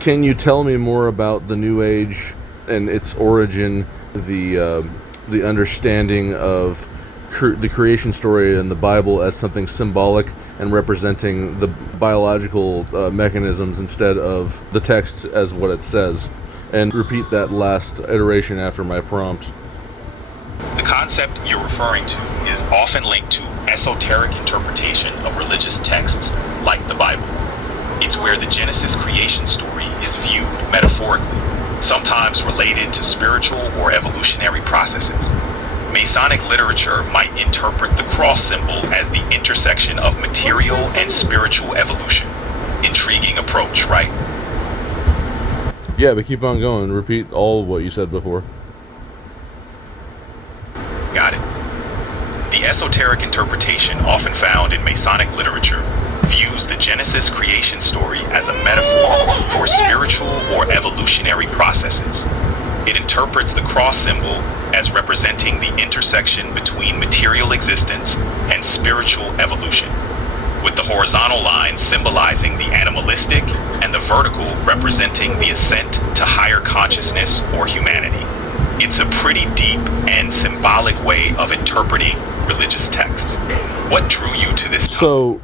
Can you tell me more about the New Age and its origin, the understanding of the creation story in the Bible as something symbolic and representing the biological mechanisms instead of the text as what it says? And repeat that last iteration after my prompt. The concept you're referring to is often linked to esoteric interpretation of religious texts like the Bible. It's where the Genesis creation story is viewed metaphorically, sometimes related to spiritual or evolutionary processes. Masonic literature might interpret the cross symbol as the intersection of material and spiritual evolution. Intriguing approach, right? Yeah, but keep on going. Repeat all of what you said before. Got it. The esoteric interpretation often found in Masonic literature views the Genesis creation story as a metaphor for spiritual or evolutionary processes. It interprets the cross symbol as representing the intersection between material existence and spiritual evolution, with the horizontal line symbolizing the animalistic and the vertical representing the ascent to higher consciousness or humanity. It's a pretty deep and symbolic way of interpreting religious texts. What drew you to this topic?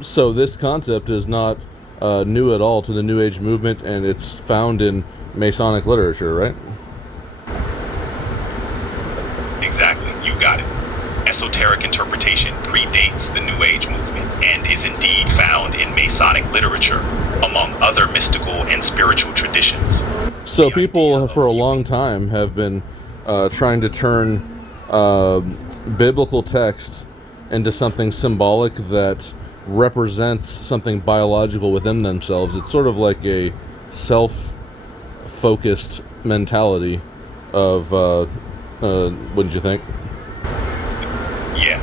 So this concept is not new at all to the New Age movement, and it's found in Masonic literature, right? Exactly, you got it. Esoteric interpretation predates the New Age movement and is indeed found in Masonic literature, among other mystical and spiritual traditions. So people for a long time have been trying to turn biblical text into something symbolic that represents something biological within themselves. It's sort of like a self-focused mentality of, wouldn't you think? Yeah,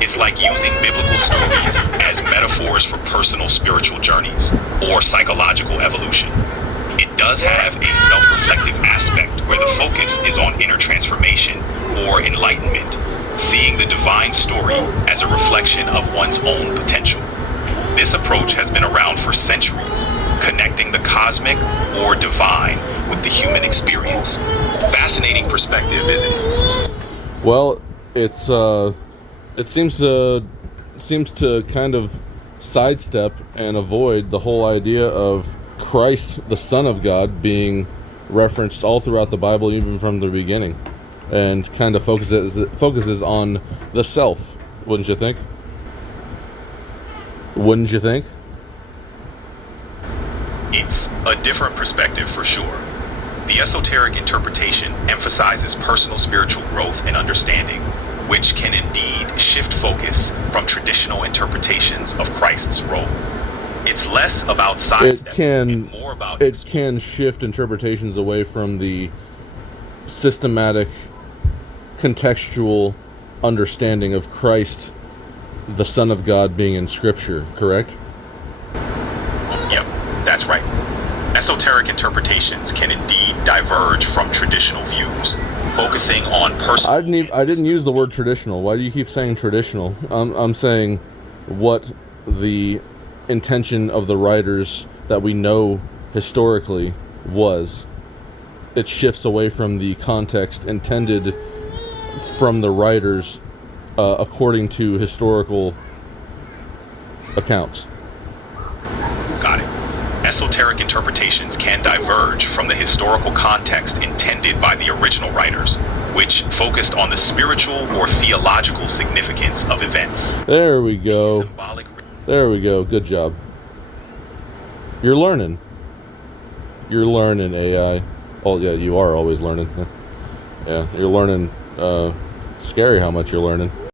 it's like using biblical stories as metaphors for personal spiritual journeys or psychological evolution. It does have a self-reflective aspect where the focus is on inner transformation or enlightenment, seeing the divine story as a reflection of one's own potential. This approach has been around for centuries, connecting the cosmic or divine with the human experience. Fascinating perspective, isn't it? Well, it seems to kind of sidestep and avoid the whole idea of Christ, the Son of God, being referenced all throughout the Bible, even from the beginning, and kind of focuses on the self. Wouldn't you think? Wouldn't you think? It's a different perspective for sure. The esoteric interpretation emphasizes personal spiritual growth and understanding, which can indeed shift focus from traditional interpretations of Christ's role. It's less about sidestepping and more about it can shift interpretations away from the systematic, contextual understanding of Christ, the Son of God, being in Scripture, correct? Yep, that's right. Esoteric interpretations can indeed diverge from traditional views, focusing on personal... I didn't use the word traditional. Why do you keep saying traditional? I'm saying what the intention of the writers that we know historically was. It shifts away from the context intended from the writers according to historical accounts. Got it. Esoteric interpretations can diverge from the historical context intended by the original writers, which focused on the spiritual or theological significance of events. There we go. There we go. Good job. You're learning. You're learning, AI. Oh, yeah, you are always learning. Yeah, you're learning. Scary how much you're learning.